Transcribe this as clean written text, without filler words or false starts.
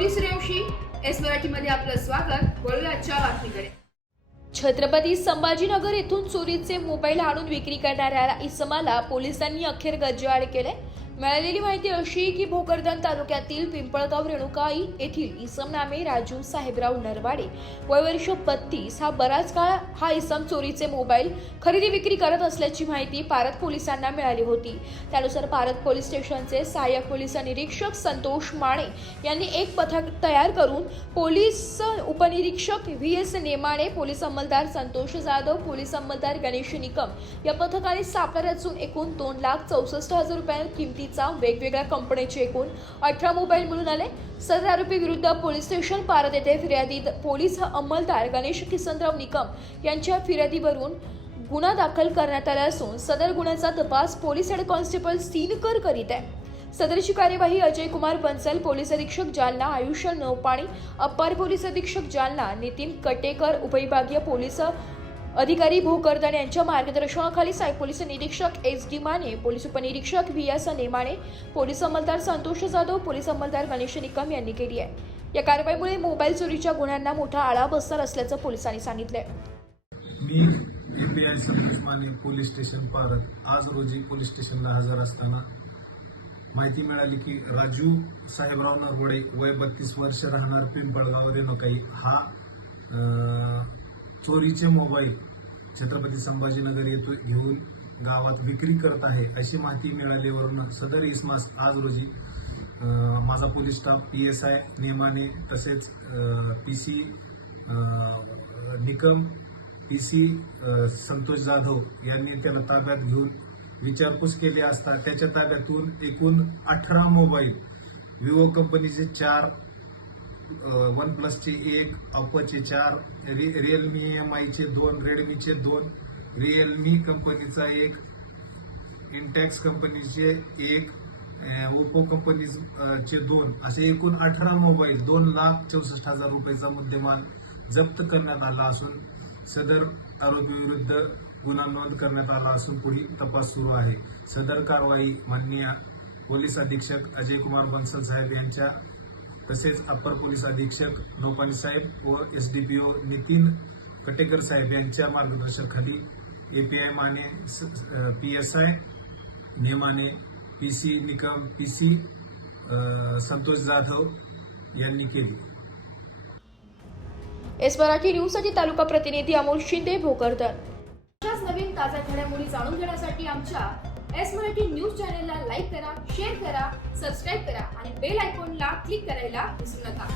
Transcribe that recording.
Gauri Suryavanshi S मराठीमध्ये आपलं स्वागत। वळूया आजच्या बातमीकडे। छत्रपती संभाजीनगर येथून चोरीचे मोबाईल आणून विक्री करणाऱ्या इसमाला पोलिसांनी अखेर गज्जेआड केले। मिळालेली माहिती अशी की भोकरदन तालुक्यातील पिंपळगाव रेणुकाई येथील इसम नामे राजू साहेबराव नरवाडे वय वर्ष 32 हा बराच काळ हा इसम चोरीचे मोबाईल खरेदी विक्री करत असल्याची माहिती पारत पोलिसांना मिळाली होती। त्यानुसार पारत पोलीस स्टेशनचे सहाय्यक पोलीस निरीक्षक संतोष माने यांनी एक पथक तयार करून पोलीस उपनिरीक्षक व्ही.एस. नेमाने, पोलीस अंमलदार संतोष जाधव, पोलीस अंमलदार गणेश निकम या पथकाने सापळा रचून एकूण 2,64,000 रुपये किमती वेगवेगळ्या कंपनीचे एकूण 18 मोबाईल मिळून आले। सदर आरोपी विरुद्ध पोलीस स्टेशन पारत येथे फिर्यादी पोलीस अंमलदार गणेश किसनराव निकम यांच्या फिर्यादीवरून गुन्हा दाखल करण्यात आला असून सदर गुन्ह्याचा तपास पोलीस हेड कॉन्स्टेबल सीनकर करीत आहे। सदरची कार्यवाही अजय कुमार बन्सल, पोलीस अधीक्षक जालना, आयुष नौपाणी, अप्पर पोलीस अधीक्षक जालना, नितीन कटेकर, उपविभागीय पोलीस अधिकारी भोकरदन यांच्या मार्गदर्शनाखाली सहाय्यक पोलीस निरीक्षक एस.डी. माने, पोलीस उपनिरीक्षक व्ही.एस. नेमाने, पोलीस अंमलदार संतोष जाधव, पोलीस अंमलदार गणेश निकम यांनी केली आहे। या कारवाईमुळे मोबाईल चोरीच्या गुन्ह्यांना मोठा आळा बसणार असल्याचं पोलिसांनी सांगितलंय। मी ए.पी.आय. संतोष माने, पोलीस स्टेशन पारत आज रोजी पोलीस स्टेशनला हजर असताना माहिती मिळाली की राजू साहेबराव नरवडे वय 32 वर्ष, राहणार पिंपळगाव रेणुकाई हा चोरीचे मोबाईल छत्रपती संभाजीनगर येथे घेऊन गावात विक्री करत आहे अशी माहिती मिळाल्यावरून सदर इसमास आज रोजी माझा पोलीस स्टाफ पी.एस.आय. नेमाने तसेच पी.सी. निकम, पी.सी. संतोष जाधव यांनी त्याला ताब्यात घेऊन विचारपूस केली असता त्याच्या ताब्यातून एकूण 18 मोबाईल, विवो कंपनीचे 4, वन प्लसचे 1, ऑप्पोचे 4, रिअलमी एम.आयचे 2, रेडमीचे 2, रिअलमी कंपनीचा 1, इंटॅक्स कंपनीचे 1, ओप्पो कंपनीचे 2 असे एकूण 18 मोबाईल 2,64,000 रुपयाचा मुद्देमाल जप्त करण्यात आला असून सदर आरोपी विरुद्ध गुन्हा नोंद करण्यात आला असून पुढील तपास सुरू आहे। सदर कारवाई माननीय पोलीस अधीक्षक अजय कुमार बन्सल साहेब यांच्या तसेच अप्पर पोलीस अधीक्षक नौपाणी साहेब व एस.डी.पी.ओ. नितीन कटेकर साहेब यांच्या मार्गदर्शनाखाली ए.पी.आय. माने, पी.एस.आय. नेमाने, पी.सी. निकम, पी.सी. संतोष जाधव यांनी केली। एस मराठी न्यूजसाठी तालुका प्रतिनिधी अमोल शिंदे, भोकरदन। अशाच नवीन ताज्या घडामोडी जाणून घेण्यासाठी आमच्या एस मराठी न्यूज चॅनलला लाईक करा, शेअर करा, सबस्क्राईब करा आणि बेल आयकॉनला क्लिक करायला विसरू नका।